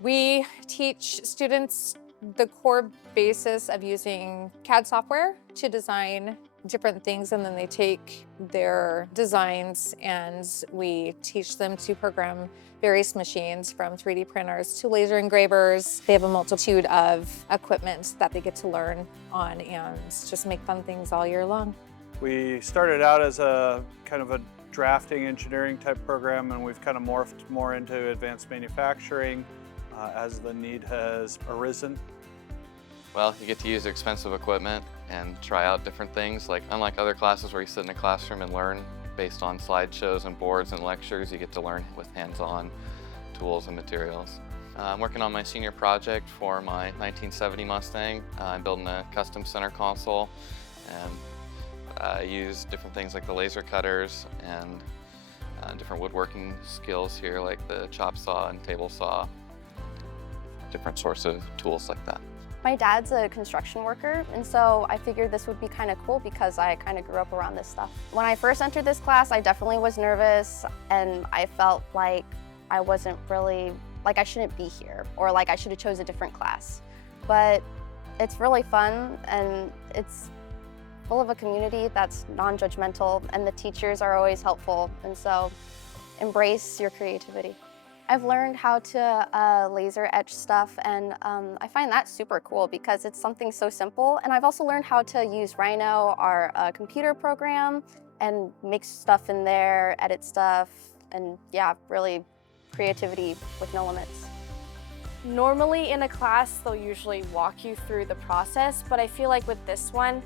We teach students the core basis of using CAD software to design different things, and then they take their designs and we teach them to program various machines, from 3D printers to laser engravers. They have a multitude of equipment that they get to learn on and just make fun things all year long. We started out as a kind of a drafting engineering type program, and we've kind of morphed more into advanced manufacturing as the need has arisen. Well, you get to use expensive equipment and try out different things. Like, unlike other classes where you sit in a classroom and learn based on slideshows and boards and lectures, you get to learn with hands-on tools and materials. I'm working on my senior project for my 1970 Mustang. I'm building a custom center console, and I use different things like the laser cutters and different woodworking skills here, like the chop saw and table saw, different sorts of tools like that. My dad's a construction worker, and so I figured this would be kind of cool because I kind of grew up around this stuff. When I first entered this class, I definitely was nervous, and I felt like I wasn't really, like I shouldn't be here, or like I should have chose a different class. But it's really fun, and it's full of a community that's non-judgmental, and the teachers are always helpful, and so embrace your creativity. I've learned how to laser etch stuff, and I find that super cool because it's something so simple. And I've also learned how to use Rhino, our computer program, and make stuff in there, edit stuff, and yeah, really creativity with no limits. Normally in a class, they'll usually walk you through the process, but I feel like with this one,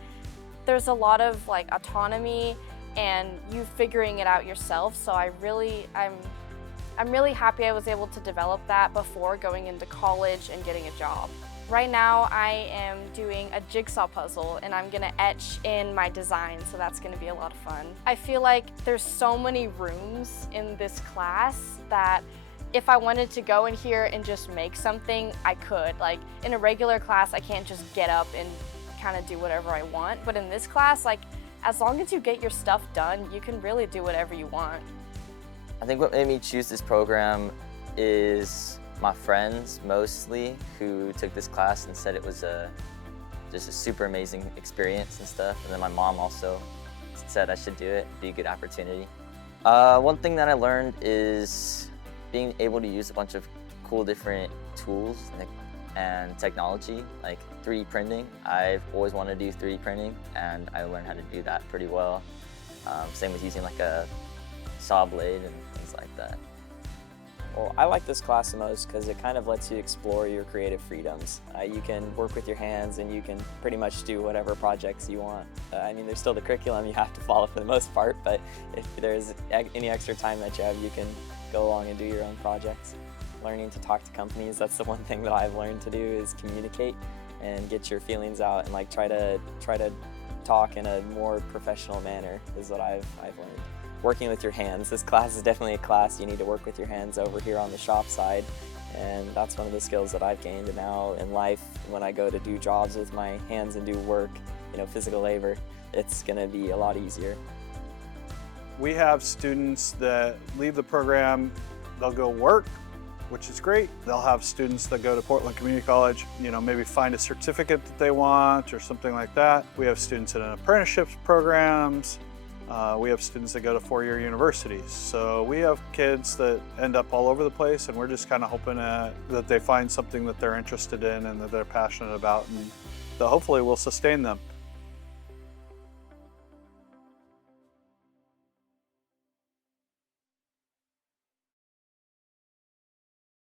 there's a lot of like autonomy and you figuring it out yourself. So I'm really happy I was able to develop that before going into college and getting a job. Right now I am doing a jigsaw puzzle and I'm gonna etch in my design, so that's gonna be a lot of fun. I feel like there's so many rooms in this class that if I wanted to go in here and just make something, I could. Like in a regular class, I can't just get up and kind of do whatever I want. But in this class, like as long as you get your stuff done, you can really do whatever you want. I think what made me choose this program is my friends mostly who took this class and said it was just a super amazing experience and stuff. And then my mom also said I should do it, it'd be a good opportunity. One thing that I learned is being able to use a bunch of cool different tools and technology, like 3D printing. I've always wanted to do 3D printing, and I learned how to do that pretty well. Same with using like a saw blade and things like that. Well, I like this class the most because it kind of lets you explore your creative freedoms. You can work with your hands and you can pretty much do whatever projects you want. I mean, there's still the curriculum you have to follow for the most part, but if there's any extra time that you have, you can go along and do your own projects. Learning to talk to companies, that's the one thing that I've learned to do, is communicate and get your feelings out and like try to talk in a more professional manner is what I've learned. Working with your hands. This class is definitely a class you need to work with your hands over here on the shop side, and that's one of the skills that I've gained. And now in life, when I go to do jobs with my hands and do work, physical labor, it's going to be a lot easier. We have students that leave the program, they'll go work, which is great. They'll have students that go to Portland Community College, maybe find a certificate that they want or something like that. We have students in apprenticeships programs. We have students that go to four-year universities. So we have kids that end up all over the place, and we're just kind of hoping that they find something that they're interested in and that they're passionate about, and that hopefully will sustain them.